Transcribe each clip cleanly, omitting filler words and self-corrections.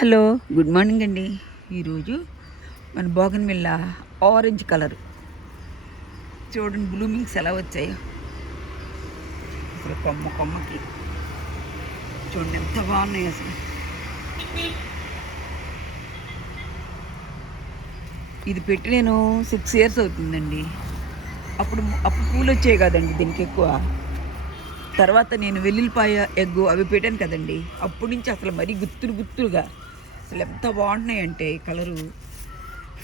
Hello, good morning అండి. ఈరోజు మన బోగన్విల్ల ఆరెంజ్ కలర్ చూడండి, బ్లూమింగ్స్ ఎలా వచ్చాయో అసలు కొమ్మకి చూడండి ఎంత బాగున్నాయి అసలు. ఇది పెట్టి నేను 6 years అవుతుందండి. అప్పుడు పూలు వచ్చాయి కదండి దీనికి ఎక్కువ. తర్వాత నేను వెల్లుల్లిపాయ ఎగ్గు అవి పెట్టాను కదండి, అప్పటి నుంచి అసలు మరీ గుత్తులుగా అసలు ఎంత బాగుంటున్నాయి అంటే ఈ కలరు.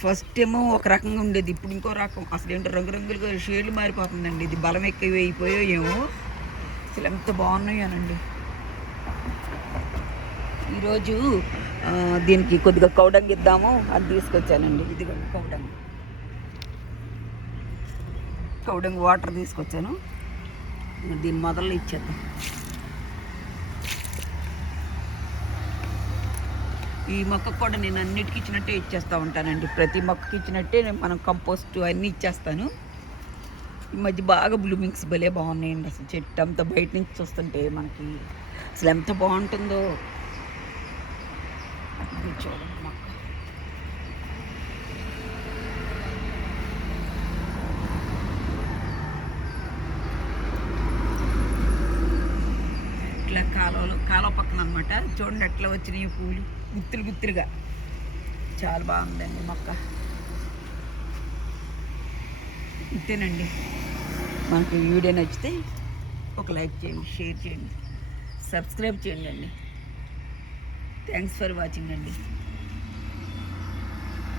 ఫస్ట్ ఏమో ఒక రకంగా ఉండేది, ఇప్పుడు ఇంకో రకం. అసలు ఏంటో రంగురంగులుగా షేడ్లు మారిపోతుందండి. ఇది బలం ఎక్కువ అయిపోయో ఏమో, అసలు ఎంత బాగున్నాయోనండి. ఈరోజు దీనికి కొద్దిగా కౌడంగ్ ఇద్దాము అని తీసుకొచ్చానండి. ఇదిగోండి కౌడంగ్ వాటర్ తీసుకొచ్చాను. దీని మొదలు ఇచ్చేద్దాం. ఈ మొక్కకు కూడా నేను అన్నిటికీ ఇచ్చినట్టే ఇచ్చేస్తూ ఉంటానండి. ప్రతి మొక్కకి ఇచ్చినట్టే మనం కంపోస్ట్ అన్నీ ఇచ్చేస్తాను. ఈ మధ్య బాగా బ్లూమింగ్స్ భలే బాగున్నాయండి. అసలు చెట్టు అంతా బయట నుంచి చూస్తుంటే మనకి అసలు ఎంత బాగుంటుందో. చూడండి మొక్క ఇట్లా కాలువ పక్కన అనమాట. చూడండి ఎట్లా వచ్చినాయి పూలు గుత్తులుగా. చాలా బాగుందండి మొక్క. ఇంతేనండి. మనకి వీడియో నచ్చితే ఒక లైక్ చేయండి, షేర్ చేయండి, సబ్స్క్రైబ్ చేయండి అండి. థ్యాంక్స్ ఫర్ వాచింగ్ అండి.